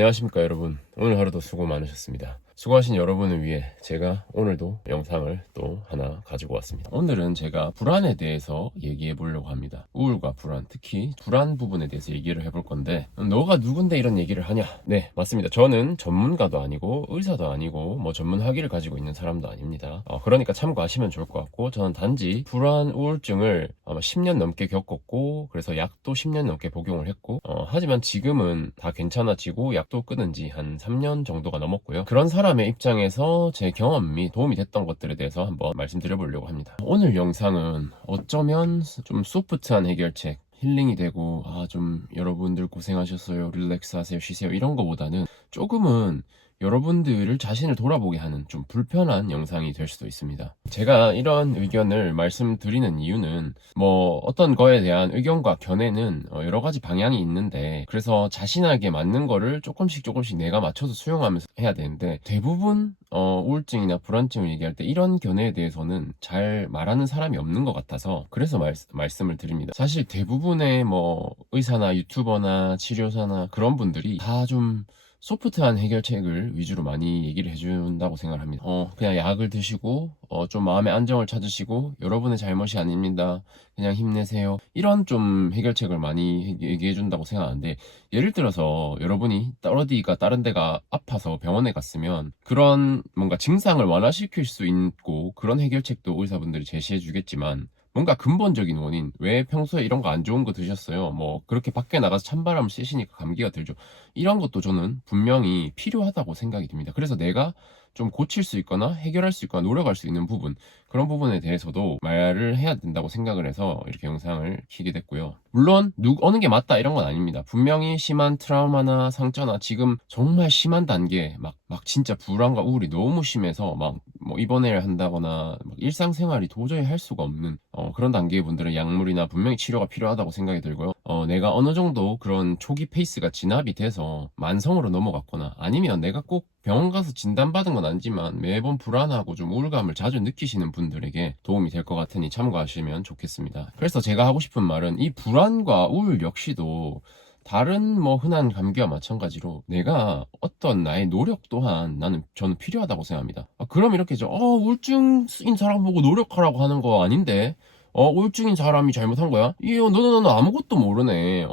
안녕하십니까 여러분. 오늘 하루도 수고 많으셨습니다. 수고하신 여러분을 위해 제가 오늘도 영상을 또 하나 가지고 왔습니다. 오늘은 제가 불안에 대해서 얘기해 보려고 합니다. 우울과 불안, 특히 불안 부분에 대해서 얘기를 해볼 건데, 너가 누군데 이런 얘기를 하냐? 네, 맞습니다. 저는 전문가도 아니고 의사도 아니고 뭐 전문 학위를 가지고 있는 사람도 아닙니다. 그러니까 참고하시면 좋을 것 같고, 저는 단지 불안, 우울증을 아마 10년 넘게 겪었고, 그래서 약도 10년 넘게 복용을 했고, 하지만 지금은 다 괜찮아지고 약도 끊은 지 한 3년 정도가 넘었고요. 그런 사람의 입장에서 제 경험 및 도움이 됐던 것들에 대해서 한번 말씀드려 보려고 합니다. 오늘 영상은 어쩌면 좀 소프트한 해결책, 힐링이 되고 좀 여러분들 고생하셨어요, 릴렉스 하세요, 쉬세요 이런 거보다는 조금은 여러분들을 자신을 돌아보게 하는 좀 불편한 영상이 될 수도 있습니다. 제가 이런 의견을 말씀드리는 이유는 뭐 어떤 거에 대한 의견과 견해는 여러 가지 방향이 있는데, 그래서 자신에게 맞는 거를 조금씩 내가 맞춰서 수용하면서 해야 되는데, 대부분 우울증이나 불안증을 얘기할 때 이런 견해에 대해서는 잘 말하는 사람이 없는 것 같아서 그래서 말씀을 드립니다. 사실 대부분의 뭐 의사나 유튜버나 치료사나 그런 분들이 다 좀 소프트한 해결책을 위주로 많이 얘기를 해준다고 생각을 합니다. 그냥 약을 드시고 좀 마음의 안정을 찾으시고 여러분의 잘못이 아닙니다, 그냥 힘내세요, 이런 좀 해결책을 많이 얘기해 준다고 생각하는데, 예를 들어서 여러분이 어디가 다른 데가 아파서 병원에 갔으면 그런 뭔가 증상을 완화시킬 수 있고 그런 해결책도 의사분들이 제시해 주겠지만, 뭔가 근본적인 원인, 왜 평소에 이런 거 안 좋은 거 드셨어요? 뭐 그렇게 밖에 나가서 찬바람을 쐬시니까 감기가 들죠. 이런 것도 저는 분명히 필요하다고 생각이 듭니다. 그래서 내가 좀 고칠 수 있거나 해결할 수 있거나 노력할 수 있는 부분, 그런 부분에 대해서도 말을 해야 된다고 생각을 해서 이렇게 영상을 켜게 됐고요. 물론 어느 게 맞다 이런 건 아닙니다. 분명히 심한 트라우마나 상처나 지금 정말 심한 단계, 막 진짜 불안과 우울이 너무 심해서 막 뭐 입원을 한다거나 막 일상생활이 도저히 할 수가 없는 그런 단계의 분들은 약물이나 분명히 치료가 필요하다고 생각이 들고요. 내가 어느 정도 그런 초기 페이스가 진압이 돼서 만성으로 넘어갔거나, 아니면 내가 꼭 병원 가서 진단받은 건 아니지만 매번 불안하고 좀 우울감을 자주 느끼시는 분들에게 도움이 될 것 같으니 참고하시면 좋겠습니다. 그래서 제가 하고 싶은 말은, 이 불안과 우울 역시도 다른 뭐 흔한 감기와 마찬가지로 내가 어떤 나의 노력 또한 저는 필요하다고 생각합니다. 그럼 이렇게 우울증인 사람 보고 노력하라고 하는 거 아닌데, 우울증인 사람이 잘못한 거야? 너는 아무것도 모르네.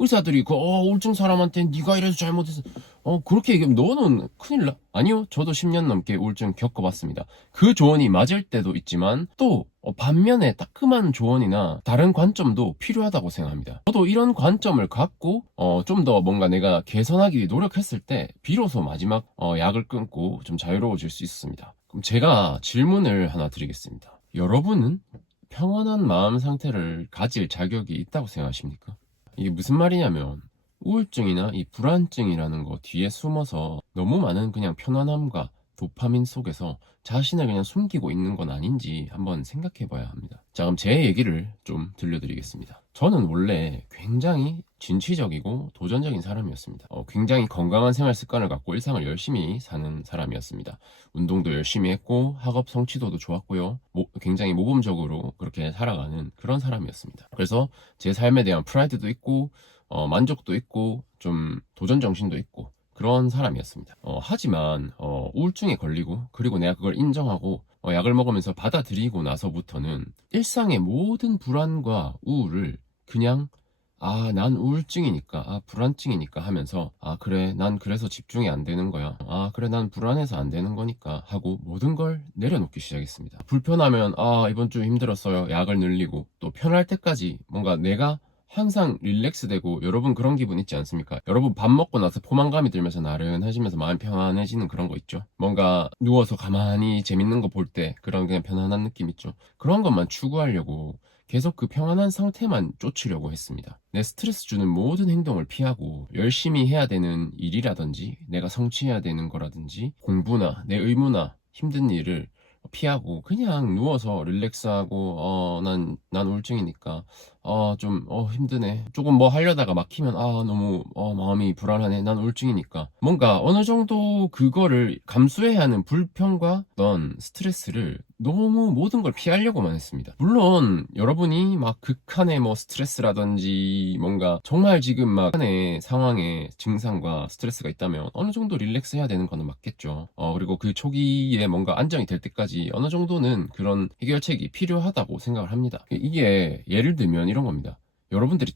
의사들이 우울증 사람한테 네가 이래서 잘못했어, 그렇게 얘기하면 너는 큰일 나. 아니요, 저도 10년 넘게 우울증 겪어봤습니다. 그 조언이 맞을 때도 있지만 또 반면에 따끔한 조언이나 다른 관점도 필요하다고 생각합니다. 저도 이런 관점을 갖고 좀 더 뭔가 내가 개선하기 위해 노력했을 때 비로소 마지막 약을 끊고 좀 자유로워질 수 있었습니다. 그럼 제가 질문을 하나 드리겠습니다. 여러분은 평안한 마음 상태를 가질 자격이 있다고 생각하십니까? 이게 무슨 말이냐면, 우울증이나 이 불안증이라는 거 뒤에 숨어서 너무 많은 그냥 편안함과 도파민 속에서 자신을 그냥 숨기고 있는 건 아닌지 한번 생각해 봐야 합니다. 자, 그럼 제 얘기를 좀 들려드리겠습니다. 저는 원래 굉장히 진취적이고 도전적인 사람이었습니다. 굉장히 건강한 생활 습관을 갖고 일상을 열심히 사는 사람이었습니다. 운동도 열심히 했고 학업 성취도도 좋았고요. 굉장히 모범적으로 그렇게 살아가는 그런 사람이었습니다. 그래서 제 삶에 대한 프라이드도 있고 만족도 있고 좀 도전 정신도 있고 그런 사람이었습니다. 하지만 우울증에 걸리고, 그리고 내가 그걸 인정하고 약을 먹으면서 받아들이고 나서부터는 일상의 모든 불안과 우울을 그냥 난 우울증이니까, 불안증이니까 하면서, 그래, 난 그래서 집중이 안 되는 거야, 그래, 난 불안해서 안 되는 거니까 하고 모든 걸 내려놓기 시작했습니다. 불편하면 이번 주 힘들었어요, 약을 늘리고, 또 편할 때까지 뭔가 내가 항상 릴렉스되고, 여러분 그런 기분 있지 않습니까? 여러분 밥 먹고 나서 포만감이 들면서 나른해지면서 마음이 편안해지는 그런 거 있죠? 뭔가 누워서 가만히 재밌는 거 볼 때 그런 그냥 편안한 느낌 있죠? 그런 것만 추구하려고 계속 그 평안한 상태만 쫓으려고 했습니다. 내 스트레스 주는 모든 행동을 피하고 열심히 해야 되는 일이라든지 내가 성취해야 되는 거라든지 공부나 내 의무나 힘든 일을 피하고 그냥 누워서 릴렉스하고 난 우울증이니까 좀 힘드네, 조금 뭐 하려다가 막히면 너무 마음이 불안하네, 난 우울증이니까, 뭔가 어느 정도 그거를 감수해야 하는 불평과 어떤 스트레스를 너무 모든 걸 피하려고만 했습니다. 물론 여러분이 막 극한의 뭐 스트레스라든지 뭔가 정말 지금 막 극한의 상황에 증상과 스트레스가 있다면 어느 정도 릴렉스 해야 되는 거는 맞겠죠. 그리고 그 초기에 뭔가 안정이 될 때까지 어느 정도는 그런 해결책이 필요하다고 생각을 합니다. 이게 예를 들면 이런 겁니다. 여러분들이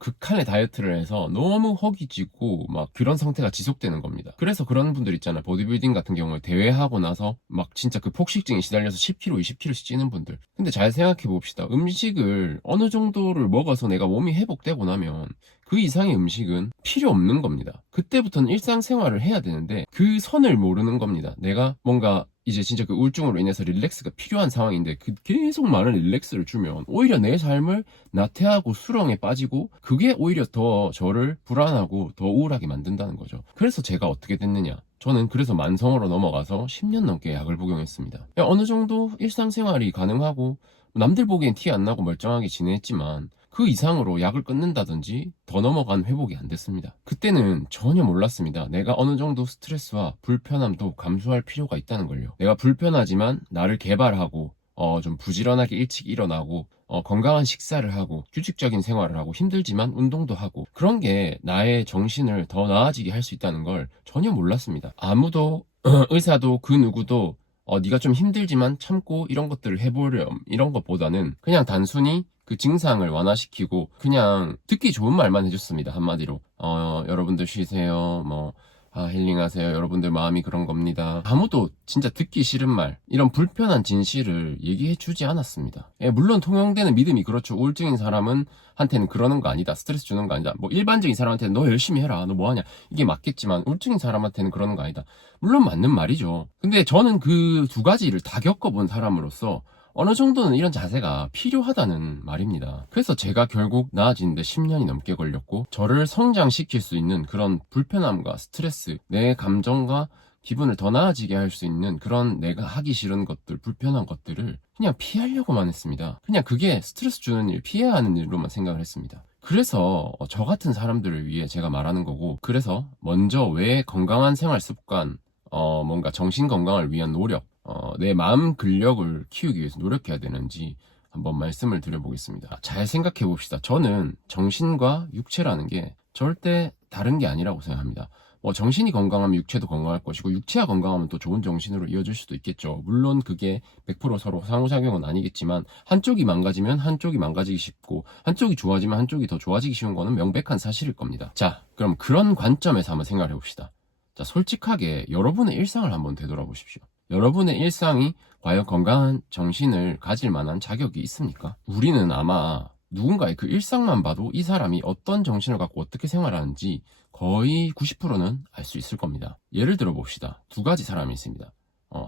극한의 다이어트를 해서 너무 허기지고 막 그런 상태가 지속되는 겁니다. 그래서 그런 분들 있잖아요. 보디빌딩 같은 경우에 대회하고 나서 막 진짜 그 폭식증에 시달려서 10kg, 20kg씩 찌는 분들. 근데 잘 생각해 봅시다. 음식을 어느 정도를 먹어서 내가 몸이 회복되고 나면 그 이상의 음식은 필요 없는 겁니다. 그때부터는 일상생활을 해야 되는데 그 선을 모르는 겁니다. 내가 뭔가 이제 진짜 그 우울증으로 인해서 릴렉스가 필요한 상황인데 계속 많은 릴렉스를 주면 오히려 내 삶을 나태하고 수렁에 빠지고 그게 오히려 더 저를 불안하고 더 우울하게 만든다는 거죠. 그래서 제가 어떻게 됐느냐. 저는 그래서 만성으로 넘어가서 10년 넘게 약을 복용했습니다. 어느 정도 일상생활이 가능하고 남들 보기엔 티 안 나고 멀쩡하게 지냈지만 그 이상으로 약을 끊는다든지 더 넘어간 회복이 안 됐습니다. 그때는 전혀 몰랐습니다. 내가 어느 정도 스트레스와 불편함도 감수할 필요가 있다는 걸요. 내가 불편하지만 나를 개발하고 좀 부지런하게 일찍 일어나고 건강한 식사를 하고 규칙적인 생활을 하고 힘들지만 운동도 하고 그런 게 나의 정신을 더 나아지게 할 수 있다는 걸 전혀 몰랐습니다. 아무도 의사도 그 누구도 네가 좀 힘들지만 참고 이런 것들을 해보렴 이런 것보다는 그냥 단순히 그 증상을 완화시키고 그냥 듣기 좋은 말만 해줬습니다. 한마디로 여러분들 쉬세요 힐링하세요. 여러분들 마음이 그런 겁니다. 아무도 진짜 듣기 싫은 말, 이런 불편한 진실을 얘기해주지 않았습니다. 물론 통용되는 믿음이 그렇죠. 우울증인 사람은 한테는 그러는 거 아니다. 스트레스 주는 거 아니다. 뭐 일반적인 사람한테는 너 열심히 해라. 너 뭐하냐. 이게 맞겠지만 우울증인 사람한테는 그러는 거 아니다. 물론 맞는 말이죠. 근데 저는 그 두 가지를 다 겪어본 사람으로서 어느 정도는 이런 자세가 필요하다는 말입니다. 그래서 제가 결국 나아지는데 10년이 넘게 걸렸고 저를 성장시킬 수 있는 그런 불편함과 스트레스, 내 감정과 기분을 더 나아지게 할 수 있는 그런 내가 하기 싫은 것들, 불편한 것들을 그냥 피하려고만 했습니다. 그냥 그게 스트레스 주는 일, 피해야 하는 일로만 생각을 했습니다. 그래서 저 같은 사람들을 위해 제가 말하는 거고, 그래서 먼저 왜 건강한 생활 습관, 뭔가 정신 건강을 위한 노력, 내 마음 근력을 키우기 위해서 노력해야 되는지 한번 말씀을 드려보겠습니다. 잘 생각해 봅시다. 저는 정신과 육체라는 게 절대 다른 게 아니라고 생각합니다. 정신이 건강하면 육체도 건강할 것이고 육체가 건강하면 또 좋은 정신으로 이어질 수도 있겠죠. 물론 그게 100% 서로 상호작용은 아니겠지만 한쪽이 망가지면 한쪽이 망가지기 쉽고 한쪽이 좋아지면 한쪽이 더 좋아지기 쉬운 거는 명백한 사실일 겁니다. 자, 그럼 그런 관점에서 한번 생각해 봅시다. 자, 솔직하게 여러분의 일상을 한번 되돌아보십시오. 여러분의 일상이 과연 건강한 정신을 가질 만한 자격이 있습니까? 우리는 아마 누군가의 그 일상만 봐도 이 사람이 어떤 정신을 갖고 어떻게 생활하는지 거의 90%는 알 수 있을 겁니다. 예를 들어 봅시다. 두 가지 사람이 있습니다.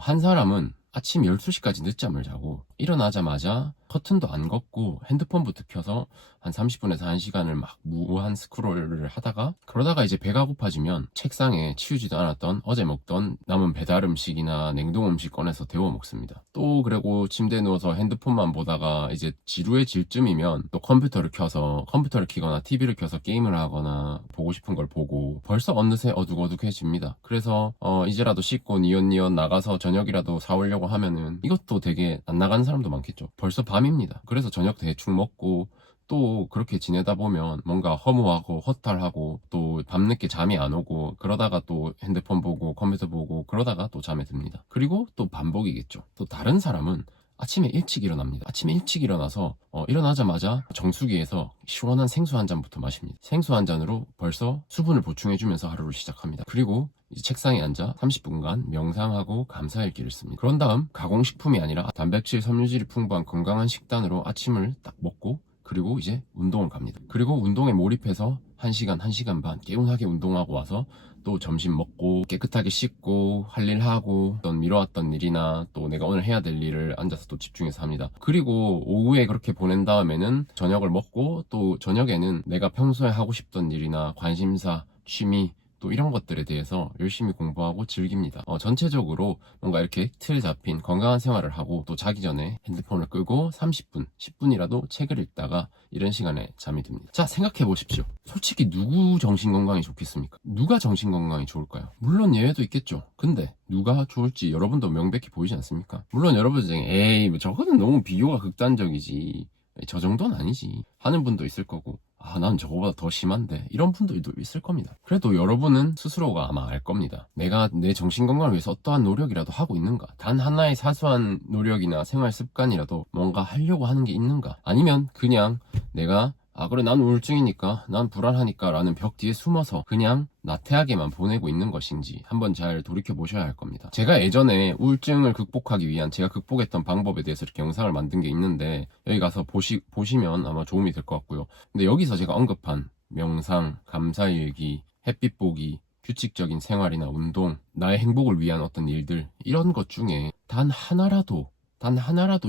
한 사람은 아침 12시까지 늦잠을 자고 일어나자마자 커튼도 안 걷고 핸드폰부터 켜서 한 30분에서 1시간을 막 무한 스크롤을 하다가 그러다가 이제 배가 고파지면 책상에 치우지도 않았던 어제 먹던 남은 배달 음식이나 냉동 음식 꺼내서 데워 먹습니다. 또 그리고 침대에 누워서 핸드폰만 보다가 이제 지루해질 쯤이면 또 컴퓨터를 켜거나 TV를 켜서 게임을 하거나 보고 싶은 걸 보고 벌써 어느새 어둑어둑해집니다. 그래서 이제라도 씻고 니언니언 나가서 저녁이라도 사오려고 하면은 이것도 되게 안 나가는 사람도 많겠죠. 벌써 밤입니다. 그래서 저녁 대충 먹고 또 그렇게 지내다 보면 뭔가 허무하고 허탈하고 또 밤늦게 잠이 안 오고 그러다가 또 핸드폰 보고 컴퓨터 보고 그러다가 또 잠에 듭니다. 그리고 또 반복이겠죠. 또 다른 사람은 아침에 일찍 일어납니다. 아침에 일찍 일어나서 일어나자마자 정수기에서 시원한 생수 한 잔부터 마십니다. 생수 한 잔으로 벌써 수분을 보충해주면서 하루를 시작합니다. 그리고 이제 책상에 앉아 30분간 명상하고 감사일기를 씁니다. 그런 다음 가공식품이 아니라 단백질, 섬유질이 풍부한 건강한 식단으로 아침을 딱 먹고 그리고 이제 운동을 갑니다. 그리고 운동에 몰입해서 1시간, 1시간 반 개운하게 운동하고 와서 또 점심 먹고 깨끗하게 씻고 할 일 하고 어떤 미뤄왔던 일이나 또 내가 오늘 해야 될 일을 앉아서 또 집중해서 합니다. 그리고 오후에 그렇게 보낸 다음에는 저녁을 먹고 또 저녁에는 내가 평소에 하고 싶던 일이나 관심사, 취미 또 이런 것들에 대해서 열심히 공부하고 즐깁니다. 전체적으로 뭔가 이렇게 틀에 잡힌 건강한 생활을 하고 또 자기 전에 핸드폰을 끄고 30분, 10분이라도 책을 읽다가 이런 시간에 잠이 듭니다. 자, 생각해 보십시오. 솔직히 누구 정신건강이 좋겠습니까? 누가 정신건강이 좋을까요? 물론 예외도 있겠죠. 근데 누가 좋을지 여러분도 명백히 보이지 않습니까? 물론 여러분 중에 에이 뭐 저거는 너무 비교가 극단적이지, 저 정도는 아니지 하는 분도 있을 거고, 난 저거보다 더 심한데 이런 분들도 있을 겁니다. 그래도 여러분은 스스로가 아마 알 겁니다. 내가 내 정신건강을 위해서 어떠한 노력이라도 하고 있는가, 단 하나의 사소한 노력이나 생활 습관이라도 뭔가 하려고 하는 게 있는가, 아니면 그냥 내가 그래 난 우울증이니까 난 불안하니까 라는 벽 뒤에 숨어서 그냥 나태하게만 보내고 있는 것인지 한번 잘 돌이켜 보셔야 할 겁니다. 제가 예전에 우울증을 극복하기 위한 제가 극복했던 방법에 대해서 이렇게 영상을 만든 게 있는데 여기 가서 보시면 아마 도움이 될 것 같고요. 근데 여기서 제가 언급한 명상, 감사일기, 햇빛 보기, 규칙적인 생활이나 운동, 나의 행복을 위한 어떤 일들, 이런 것 중에 단 하나라도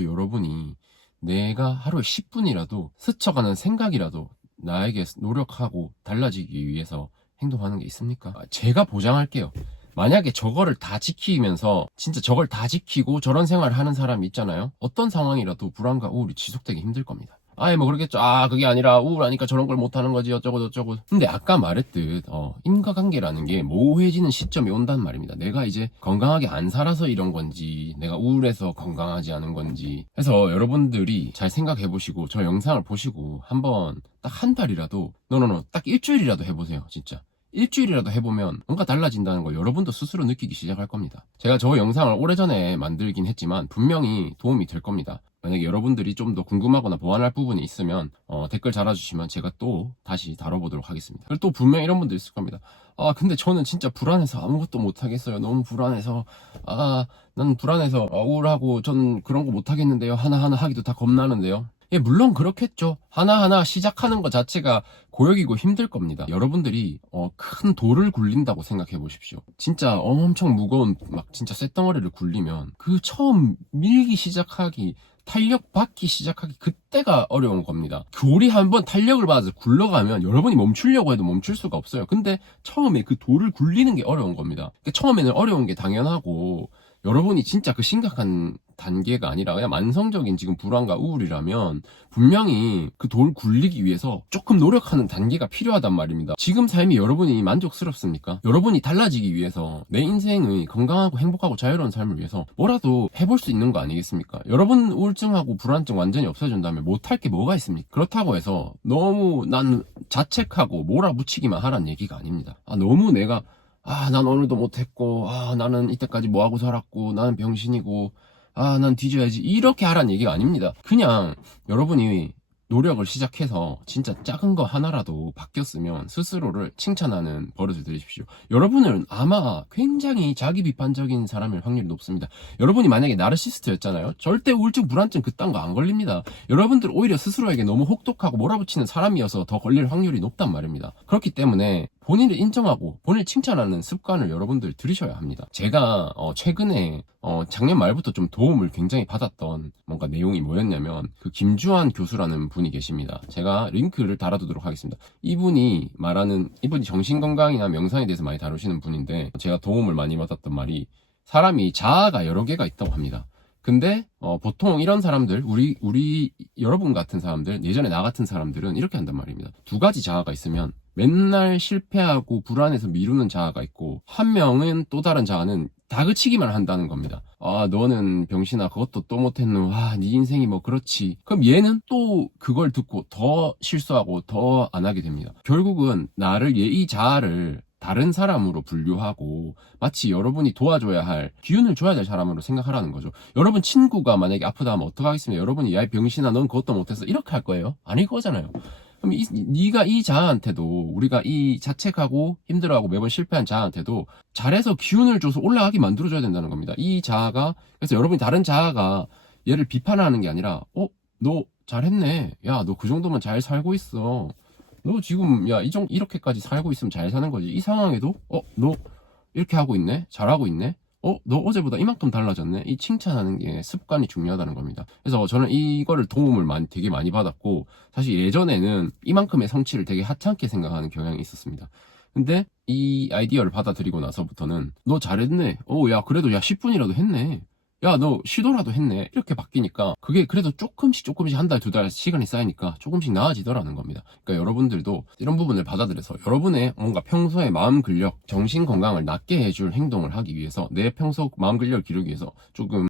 여러분이 내가 하루에 10분이라도 스쳐가는 생각이라도 나에게 노력하고 달라지기 위해서 행동하는 게 있습니까? 제가 보장할게요. 만약에 저거를 다 지키면서 진짜 저걸 다 지키고 저런 생활을 하는 사람이 있잖아요. 어떤 상황이라도 불안과 우울이 지속되기 힘들 겁니다. 뭐 그러겠죠. 그게 아니라 우울하니까 저런 걸 못하는 거지 어쩌고 저쩌고. 근데 아까 말했듯 인과관계라는 게 모호해지는 시점이 온단 말입니다. 내가 이제 건강하게 안 살아서 이런 건지, 내가 우울해서 건강하지 않은 건지. 그래서 여러분들이 잘 생각해 보시고 저 영상을 보시고 한번 딱 한 달이라도 딱 일주일이라도 해보세요. 진짜 일주일이라도 해보면 뭔가 달라진다는 걸 여러분도 스스로 느끼기 시작할 겁니다. 제가 저 영상을 오래전에 만들긴 했지만 분명히 도움이 될 겁니다. 만약에 여러분들이 좀 더 궁금하거나 보완할 부분이 있으면 댓글 달아주시면 제가 또 다시 다뤄보도록 하겠습니다. 그리고 또 분명 이런 분들 있을 겁니다. 근데 저는 진짜 불안해서 아무것도 못하겠어요. 너무 불안해서 난 불안해서 우울하고 저는 그런 거 못하겠는데요. 하나하나 하기도 다 겁나는데요. 물론 그렇겠죠. 하나하나 시작하는 것 자체가 고역이고 힘들 겁니다. 여러분들이 큰 돌을 굴린다고 생각해 보십시오. 진짜 엄청 무거운 막 진짜 쇳덩어리를 굴리면 그 처음 밀기 시작하기, 탄력 받기 시작하기, 그때가 어려운 겁니다. 돌이 한번 탄력을 받아서 굴러가면 여러분이 멈추려고 해도 멈출 수가 없어요. 근데 처음에 그 돌을 굴리는 게 어려운 겁니다. 그러니까 처음에는 어려운 게 당연하고, 여러분이 진짜 그 심각한 단계가 아니라 그냥 만성적인 지금 불안과 우울이라면 분명히 그 돌 굴리기 위해서 조금 노력하는 단계가 필요하단 말입니다. 지금 삶이 여러분이 만족스럽습니까? 여러분이 달라지기 위해서, 내 인생의 건강하고 행복하고 자유로운 삶을 위해서 뭐라도 해볼 수 있는 거 아니겠습니까? 여러분 우울증하고 불안증 완전히 없어진다면 못할 게 뭐가 있습니까? 그렇다고 해서 너무 난 자책하고 몰아붙이기만 하란 얘기가 아닙니다. 너무 내가 난 오늘도 못했고, 나는 이때까지 뭐하고 살았고, 나는 병신이고, 난 뒤져야지, 이렇게 하란 얘기가 아닙니다. 그냥 여러분이 노력을 시작해서 진짜 작은 거 하나라도 바뀌었으면 스스로를 칭찬하는 버릇을 들이십시오. 여러분은 아마 굉장히 자기 비판적인 사람일 확률이 높습니다. 여러분이 만약에 나르시스트였잖아요. 절대 우울증, 불안증 그딴 거 안 걸립니다. 여러분들 오히려 스스로에게 너무 혹독하고 몰아붙이는 사람이어서 더 걸릴 확률이 높단 말입니다. 그렇기 때문에 본인을 인정하고 본인을 칭찬하는 습관을 여러분들 들이셔야 합니다. 제가 최근에 작년 말부터 좀 도움을 굉장히 받았던 뭔가 내용이 뭐였냐면, 그 김주환 교수라는 분이 계십니다. 제가 링크를 달아두도록 하겠습니다. 이분이 정신건강이나 명상에 대해서 많이 다루시는 분인데, 제가 도움을 많이 받았던 말이, 사람이 자아가 여러 개가 있다고 합니다. 근데 보통 이런 사람들, 우리 여러분 같은 사람들, 예전에 나 같은 사람들은 이렇게 한단 말입니다. 두 가지 자아가 있으면 맨날 실패하고 불안해서 미루는 자아가 있고, 한 명은 또 다른 자아는 다그치기만 한다는 겁니다. 너는 병신아 그것도 또 못했노, 네 인생이 뭐 그렇지. 그럼 얘는 또 그걸 듣고 더 실수하고 더 안 하게 됩니다. 결국은 이 자아를 다른 사람으로 분류하고 마치 여러분이 도와줘야 할, 기운을 줘야 될 사람으로 생각하라는 거죠. 여러분 친구가 만약에 아프다 하면 어떡하겠습니까? 여러분이 야 이 병신아 넌 그것도 못했어 이렇게 할 거예요? 아닐 거잖아요. 그럼 네가 이 자아한테도, 우리가 이 자책하고 힘들어하고 매번 실패한 자아한테도 잘해서 기운을 줘서 올라가게 만들어줘야 된다는 겁니다. 이 자아가, 그래서 여러분이 다른 자아가 얘를 비판하는 게 아니라 너 잘했네, 야 너 그 정도면 잘 살고 있어, 너 지금 이렇게까지 살고 있으면 잘 사는 거지, 이 상황에도 너 이렇게 하고 있네, 잘하고 있네, 너 어제보다 이만큼 달라졌네, 이 칭찬하는 게 습관이 중요하다는 겁니다. 그래서 저는 이거를 도움을 되게 많이 받았고, 사실 예전에는 이만큼의 성취를 되게 하찮게 생각하는 경향이 있었습니다. 근데 이 아이디어를 받아들이고 나서부터는 너 잘했네. 야, 그래도 야, 10분이라도 했네. 야, 너 시도라도 했네. 이렇게 바뀌니까 그게 그래도 조금씩 한 달, 두 달 시간이 쌓이니까 조금씩 나아지더라는 겁니다. 그러니까 여러분들도 이런 부분을 받아들여서 여러분의 뭔가 평소에 마음 근력, 정신 건강을 낮게 해줄 행동을 하기 위해서 내 평소 마음 근력을 기르기 위해서 조금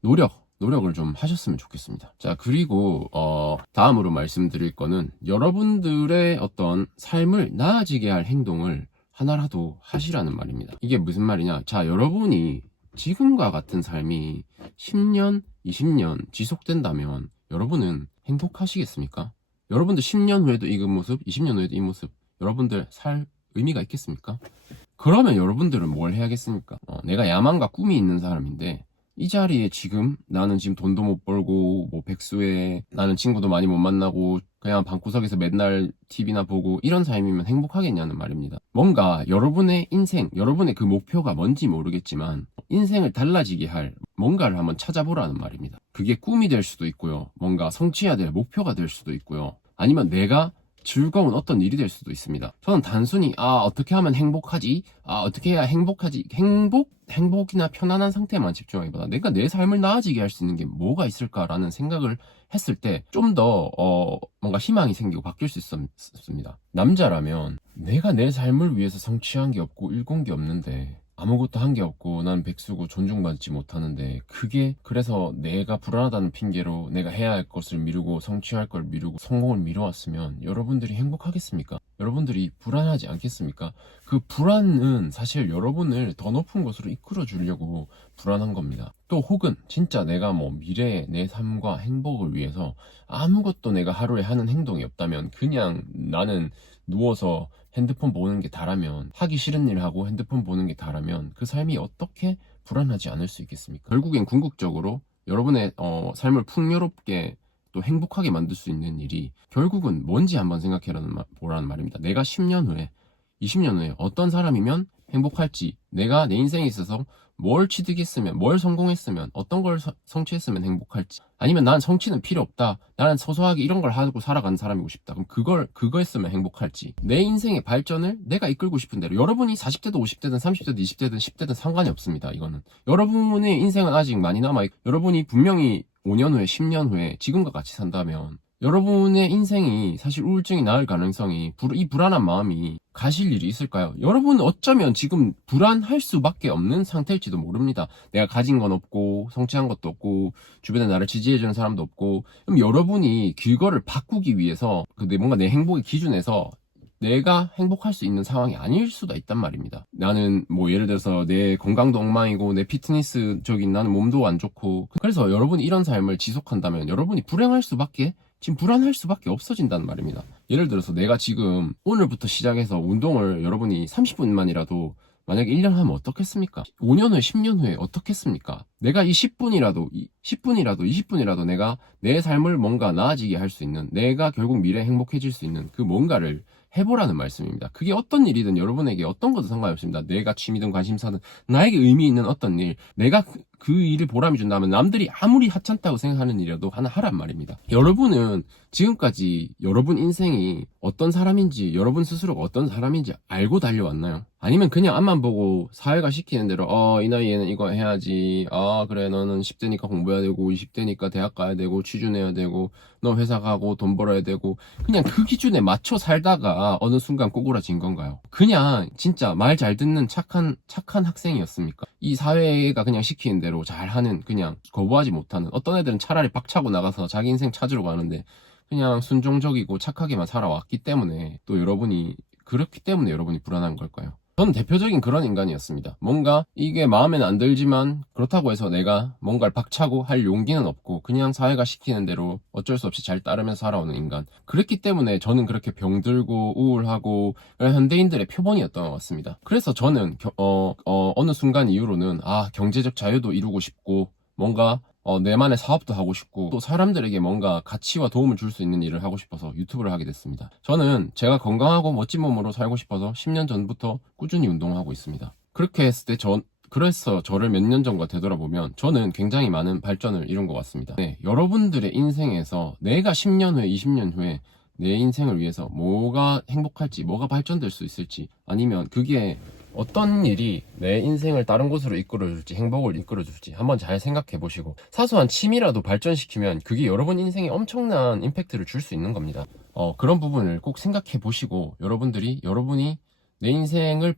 노력을 좀 하셨으면 좋겠습니다. 자, 그리고 다음으로 말씀드릴 거는 여러분들의 어떤 삶을 나아지게 할 행동을 하나라도 하시라는 말입니다. 이게 무슨 말이냐? 자, 여러분이 지금과 같은 삶이 10년, 20년 지속된다면 여러분은 행복하시겠습니까? 여러분들 10년 후에도 이 모습, 20년 후에도 이 모습, 여러분들 살 의미가 있겠습니까? 그러면 여러분들은 뭘 해야겠습니까? 내가 야망과 꿈이 있는 사람인데 이 자리에 지금 나는 지금 돈도 못 벌고 뭐 백수에 나는 친구도 많이 못 만나고 그냥 방구석에서 맨날 TV나 보고 이런 삶이면 행복하겠냐는 말입니다. 뭔가 여러분의 인생, 여러분의 그 목표가 뭔지 모르겠지만 인생을 달라지게 할 뭔가를 한번 찾아보라는 말입니다. 그게 꿈이 될 수도 있고요. 뭔가 성취해야 될 목표가 될 수도 있고요. 아니면 내가 즐거운 어떤 일이 될 수도 있습니다. 저는 단순히 어떻게 하면 행복하지? 어떻게 해야 행복하지? 행복이나 편안한 상태만 집중하기보다 내가 내 삶을 나아지게 할 수 있는 게 뭐가 있을까라는 생각을 했을 때 좀 더 뭔가 희망이 생기고 바뀔 수 있습니다. 남자라면 내가 내 삶을 위해서 성취한 게 없고 일군 게 없는데 아무것도 한 게 없고 난 백수고 존중받지 못하는데 그게 그래서 내가 불안하다는 핑계로 내가 해야 할 것을 미루고 성취할 걸 미루고 성공을 미뤄왔으면 여러분들이 행복하겠습니까? 여러분들이 불안하지 않겠습니까? 그 불안은 사실 여러분을 더 높은 곳으로 이끌어 주려고 불안한 겁니다. 또 혹은 진짜 내가 뭐 미래의 내 삶과 행복을 위해서 아무것도 내가 하루에 하는 행동이 없다면 그냥 나는 누워서 핸드폰 보는 게 다라면 하기 싫은 일 하고 핸드폰 보는 게 다라면 그 삶이 어떻게 불안하지 않을 수 있겠습니까? 결국엔 궁극적으로 여러분의 삶을 풍요롭게 또 행복하게 만들 수 있는 일이 결국은 뭔지 한번 보라는 말입니다. 내가 10년 후에 20년 후에 어떤 사람이면 행복할지, 내가 내 인생에 있어서 뭘 취득했으면, 뭘 성공했으면, 어떤 걸 성취했으면 행복할지, 아니면 난 성취는 필요 없다, 나는 소소하게 이런 걸 하고 살아가는 사람이고 싶다, 그럼 그거 했으면 행복할지, 내 인생의 발전을 내가 이끌고 싶은 대로, 여러분이 40대든 50대든 30대든 20대든 10대든 상관이 없습니다. 이거는 여러분의 인생은 아직 많이 남아있고 여러분이 분명히 5년 후에 10년 후에 지금과 같이 산다면 여러분의 인생이 사실 우울증이 나을 가능성이 이 불안한 마음이 가실 일이 있을까요? 여러분은 어쩌면 지금 불안할 수밖에 없는 상태일지도 모릅니다. 내가 가진 건 없고 성취한 것도 없고 주변에 나를 지지해주는 사람도 없고 그럼 여러분이 그거를 바꾸기 위해서 뭔가 내 행복의 기준에서 내가 행복할 수 있는 상황이 아닐 수도 있단 말입니다. 나는 뭐 예를 들어서 내 건강도 엉망이고 내 피트니스적인 나는 몸도 안 좋고 그래서 여러분이 이런 삶을 지속한다면 여러분이 지금 불안할 수밖에 없어진다는 말입니다. 예를 들어서 내가 지금 오늘부터 시작해서 운동을 여러분이 30분만이라도 만약에 1년 하면 어떻겠습니까? 5년 후에 10년 후에 어떻겠습니까? 내가 이 10분이라도 20분이라도 내가 내 삶을 뭔가 나아지게 할 수 있는 내가 결국 미래에 행복해질 수 있는 그 뭔가를 해보라는 말씀입니다. 그게 어떤 일이든 여러분에게 어떤 것도 상관없습니다. 내가 취미든 관심사든 나에게 의미 있는 어떤 일, 내가 그 일을 보람이 준다면 남들이 아무리 하찮다고 생각하는 일이라도 하나 하란 말입니다. 여러분은 지금까지 여러분 인생이 어떤 사람인지 여러분 스스로가 어떤 사람인지 알고 달려왔나요? 아니면 그냥 앞만 보고 사회가 시키는 대로 이 나이에는 이거 해야지, 그래 너는 10대니까 공부해야 되고 20대니까 대학 가야 되고 취준해야 되고 너 회사 가고 돈 벌어야 되고 그냥 그 기준에 맞춰 살다가 어느 순간 꼬꾸라진 건가요? 그냥 진짜 말 잘 듣는 착한 학생이었습니까? 이 사회가 그냥 시키는 대로 잘하는, 그냥 거부하지 못하는, 어떤 애들은 차라리 박차고 나가서 자기 인생 찾으러 가는데 그냥 순종적이고 착하게만 살아왔기 때문에 그렇기 때문에 여러분이 불안한 걸까요? 저는 대표적인 그런 인간이었습니다. 뭔가 이게 마음에는 안 들지만 그렇다고 해서 내가 뭔가를 박차고 할 용기는 없고 그냥 사회가 시키는 대로 어쩔 수 없이 잘 따르면서 살아오는 인간. 그랬기 때문에 저는 그렇게 병들고 우울하고 현대인들의 표본이었던 것 같습니다. 그래서 저는 어느 순간 이후로는 경제적 자유도 이루고 싶고 뭔가 내만의 사업도 하고 싶고 또 사람들에게 뭔가 가치와 도움을 줄 수 있는 일을 하고 싶어서 유튜브를 하게 됐습니다. 저는 제가 건강하고 멋진 몸으로 살고 싶어서 10년 전부터 꾸준히 운동하고 있습니다. 그렇게 했을 때 그래서 저를 몇 년 전과 되돌아보면 저는 굉장히 많은 발전을 이룬 것 같습니다. 네, 여러분들의 인생에서 내가 10년 후에 20년 후에 내 인생을 위해서 뭐가 행복할지, 뭐가 발전될 수 있을지, 아니면 그게 어떤 일이 내 인생을 다른 곳으로 이끌어줄지, 행복을 이끌어줄지 한번 잘 생각해 보시고, 사소한 취미라도 발전시키면 그게 여러분 인생에 엄청난 임팩트를 줄 수 있는 겁니다. 그런 부분을 꼭 생각해 보시고, 여러분이 내 인생을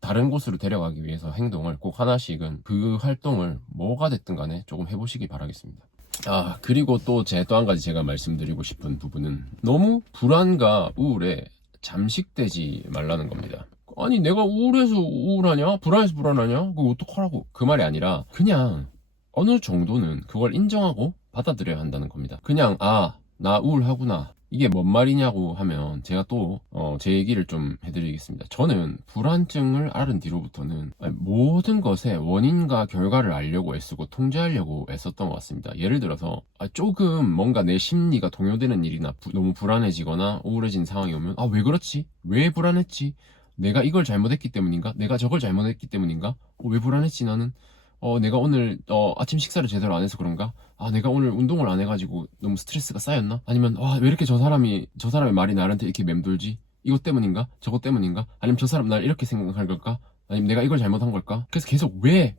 다른 곳으로 데려가기 위해서 행동을 꼭 하나씩은, 그 활동을 뭐가 됐든 간에 조금 해보시기 바라겠습니다. 그리고 또 한 가지 제가 말씀드리고 싶은 부분은, 너무 불안과 우울에 잠식되지 말라는 겁니다. 아니, 내가 우울해서 우울하냐? 불안해서 불안하냐? 그거 어떡하라고? 그 말이 아니라, 그냥 어느 정도는 그걸 인정하고 받아들여야 한다는 겁니다. 그냥 나 우울하구나, 이게 뭔 말이냐고 하면 제가 또 제 얘기를 좀 해드리겠습니다. 저는 불안증을 앓은 뒤로부터는 모든 것의 원인과 결과를 알려고 애쓰고 통제하려고 애썼던 것 같습니다. 예를 들어서 조금 뭔가 내 심리가 동요되는 일이나 너무 불안해지거나 우울해진 상황이 오면, 왜 그렇지? 왜 불안했지? 내가 이걸 잘못했기 때문인가? 내가 저걸 잘못했기 때문인가? 왜 불안했지 나는? 내가 오늘 아침 식사를 제대로 안 해서 그런가? 내가 오늘 운동을 안 해가지고 너무 스트레스가 쌓였나? 아니면 왜 이렇게 저 사람의 말이 나한테 이렇게 맴돌지? 이것 때문인가? 저것 때문인가? 아니면 저 사람 날 이렇게 생각할 걸까? 아니면 내가 이걸 잘못한 걸까? 그래서 계속 왜?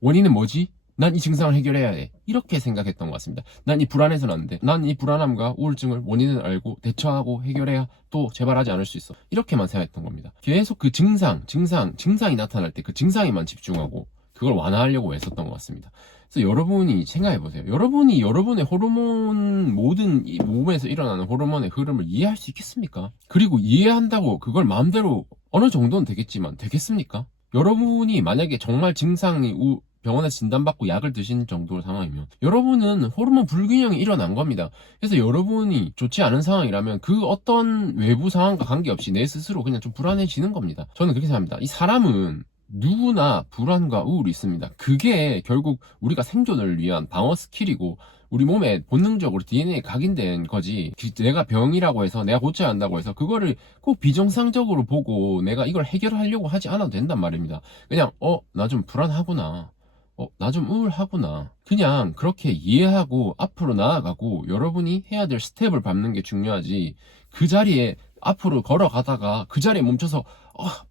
원인은 뭐지? 난 이 증상을 해결해야 해. 이렇게 생각했던 것 같습니다. 난 이 불안해서는 안 돼. 난 이 불안함과 우울증을 원인을 알고 대처하고 해결해야 또 재발하지 않을 수 있어. 이렇게만 생각했던 겁니다. 계속 그 증상이 나타날 때 그 증상에만 집중하고 그걸 완화하려고 애썼던 것 같습니다. 그래서 여러분이 생각해보세요. 여러분이 여러분의 호르몬, 모든 이 몸에서 일어나는 호르몬의 흐름을 이해할 수 있겠습니까? 그리고 이해한다고 그걸 마음대로 어느 정도는 되겠지만 되겠습니까? 여러분이 만약에 정말 증상이 병원에서 진단받고 약을 드신 정도의 상황이면 여러분은 호르몬 불균형이 일어난 겁니다. 그래서 여러분이 좋지 않은 상황이라면 그 어떤 외부 상황과 관계없이 내 스스로 그냥 좀 불안해지는 겁니다. 저는 그렇게 생각합니다. 이 사람은 누구나 불안과 우울이 있습니다. 그게 결국 우리가 생존을 위한 방어 스킬이고 우리 몸에 본능적으로 DNA에 각인된 거지, 내가 병이라고 해서 내가 고쳐야 한다고 해서 그거를 꼭 비정상적으로 보고 내가 이걸 해결하려고 하지 않아도 된단 말입니다. 그냥 나 좀 불안하구나, 나 좀 우울하구나, 그냥 그렇게 이해하고 앞으로 나아가고 여러분이 해야 될 스텝을 밟는 게 중요하지, 그 자리에 앞으로 걸어가다가 그 자리에 멈춰서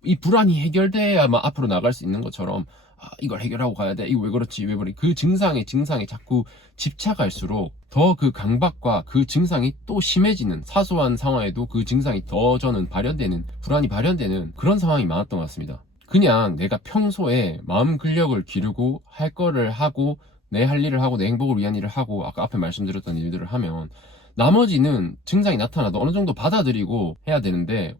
이 불안이 해결돼야만 앞으로 나갈 수 있는 것처럼 이걸 해결하고 가야 돼, 이거 왜 그렇지, 왜 그래, 그 증상에 자꾸 집착할수록 더 그 강박과 그 증상이 또 심해지는, 사소한 상황에도 그 증상이 더 불안이 발현되는 그런 상황이 많았던 것 같습니다. 그냥 내가 평소에 마음 근력을 기르고 할 거를 하고 내 할 일을 하고 내 행복을 위한 일을 하고 아까 앞에 말씀드렸던 일들을 하면 나머지는 증상이 나타나도 어느 정도 받아들이고 해야 되는데,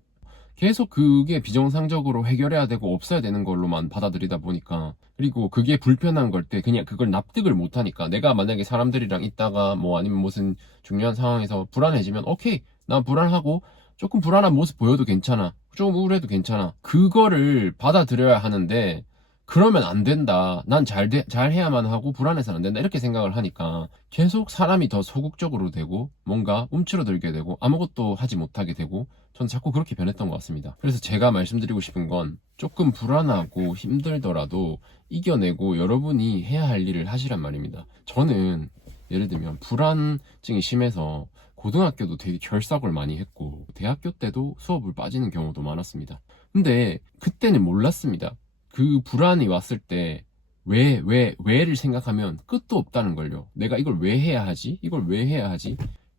계속 그게 비정상적으로 해결해야 되고 없어야 되는 걸로만 받아들이다 보니까, 그리고 그게 불편한 걸 때 그냥 그걸 납득을 못하니까, 내가 만약에 사람들이랑 있다가 아니면 무슨 중요한 상황에서 불안해지면 오케이, 나 불안하고 조금 불안한 모습 보여도 괜찮아, 조금 우울해도 괜찮아, 그거를 받아들여야 하는데, 그러면 안 된다, 난 잘 해야만 하고 불안해서는 안 된다, 이렇게 생각을 하니까 계속 사람이 더 소극적으로 되고 뭔가 움츠러들게 되고 아무것도 하지 못하게 되고, 저는 자꾸 그렇게 변했던 것 같습니다. 그래서 제가 말씀드리고 싶은 건, 조금 불안하고 힘들더라도 이겨내고 여러분이 해야 할 일을 하시란 말입니다. 저는 예를 들면 불안증이 심해서 고등학교도 되게 결석을 많이 했고 대학교 때도 수업을 빠지는 경우도 많았습니다. 근데 그때는 몰랐습니다. 그 불안이 왔을 때 왜를 생각하면 끝도 없다는 걸요. 내가 이걸 왜 해야 하지?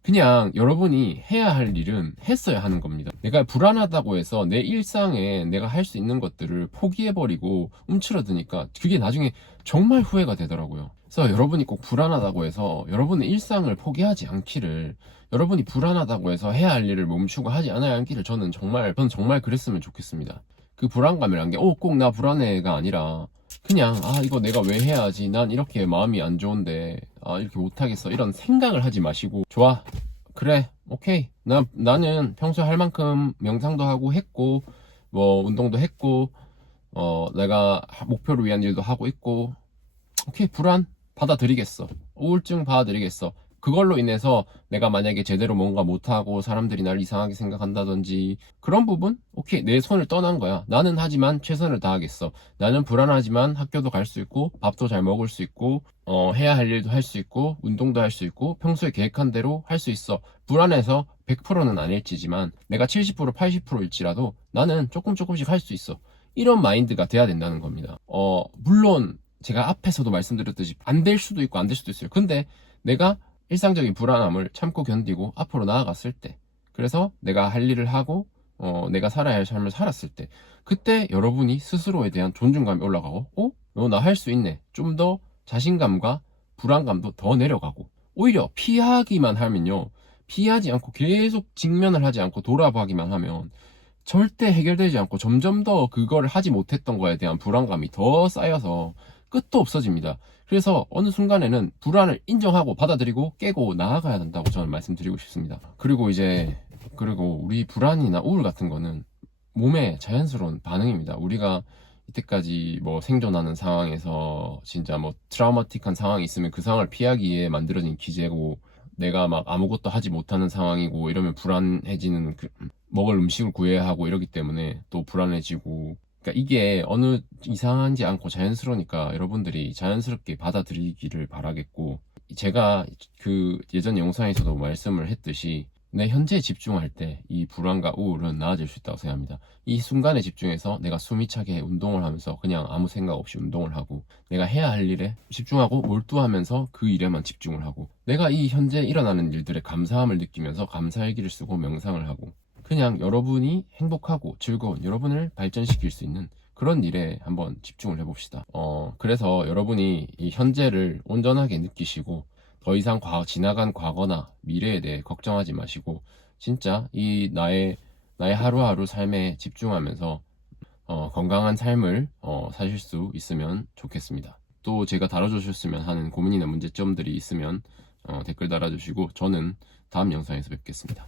그냥 여러분이 해야 할 일은 했어야 하는 겁니다. 내가 불안하다고 해서 내 일상에 내가 할 수 있는 것들을 포기해버리고 움츠러드니까 그게 나중에 정말 후회가 되더라고요. 그래서 여러분이 꼭 불안하다고 해서 여러분의 일상을 포기하지 않기를, 여러분이 불안하다고 해서 해야 할 일을 멈추고 하지 않아야 하기를 저는 정말 그랬으면 좋겠습니다. 그 불안감이란 게 꼭 나 불안해가 아니라 그냥 이거 내가 왜 해야 하지, 난 이렇게 마음이 안 좋은데 이렇게 못하겠어, 이런 생각을 하지 마시고, 좋아, 그래, 오케이, 나는 평소에 할 만큼 명상도 하고 했고 운동도 했고 내가 목표를 위한 일도 하고 있고, 오케이, 불안 받아들이겠어, 우울증 받아들이겠어, 그걸로 인해서 내가 만약에 제대로 뭔가 못하고 사람들이 날 이상하게 생각한다든지 그런 부분? 오케이, 내 손을 떠난 거야. 나는 하지만 최선을 다하겠어. 나는 불안하지만 학교도 갈 수 있고 밥도 잘 먹을 수 있고 해야 할 일도 할 수 있고 운동도 할 수 있고 평소에 계획한 대로 할 수 있어. 불안해서 100%는 아닐지지만 내가 70% 80%일지라도 나는 조금씩 할 수 있어. 이런 마인드가 돼야 된다는 겁니다. 물론 제가 앞에서도 말씀드렸듯이 안 될 수도 있고 안 될 수도 있어요. 근데 내가 일상적인 불안함을 참고 견디고 앞으로 나아갔을 때, 그래서 내가 할 일을 하고 내가 살아야 할 삶을 살았을 때, 그때 여러분이 스스로에 대한 존중감이 올라가고 나 할 수 있네, 좀 더 자신감과 불안감도 더 내려가고, 오히려 피하기만 하면요, 피하지 않고 계속 직면을 하지 않고 돌아보기만 하면 절대 해결되지 않고 점점 더 그걸 하지 못했던 거에 대한 불안감이 더 쌓여서 끝도 없어집니다. 그래서 어느 순간에는 불안을 인정하고 받아들이고 깨고 나아가야 된다고 저는 말씀드리고 싶습니다. 그리고 우리 불안이나 우울 같은 거는 몸의 자연스러운 반응입니다. 우리가 이때까지 뭐 생존하는 상황에서 진짜 뭐 트라우마틱한 상황이 있으면 그 상황을 피하기 위해 만들어진 기제고, 내가 막 아무것도 하지 못하는 상황이고 이러면 불안해지는, 먹을 음식을 구해야 하고 이러기 때문에 또 불안해지고, 그러니까 이게 어느 이상하지 않고 자연스러우니까 여러분들이 자연스럽게 받아들이기를 바라겠고, 제가 그 예전 영상에서도 말씀을 했듯이 내 현재에 집중할 때 이 불안과 우울은 나아질 수 있다고 생각합니다. 이 순간에 집중해서 내가 숨이 차게 운동을 하면서 그냥 아무 생각 없이 운동을 하고, 내가 해야 할 일에 집중하고 몰두하면서 그 일에만 집중을 하고, 내가 이 현재 일어나는 일들에 감사함을 느끼면서 감사일기를 쓰고 명상을 하고, 그냥 여러분이 행복하고 즐거운 여러분을 발전시킬 수 있는 그런 일에 한번 집중을 해봅시다. 그래서 여러분이 이 현재를 온전하게 느끼시고 더 이상 지나간 과거나 미래에 대해 걱정하지 마시고, 진짜 이 나의 하루하루 삶에 집중하면서 건강한 삶을 사실 수 있으면 좋겠습니다. 또 제가 다뤄주셨으면 하는 고민이나 문제점들이 있으면 댓글 달아주시고, 저는 다음 영상에서 뵙겠습니다.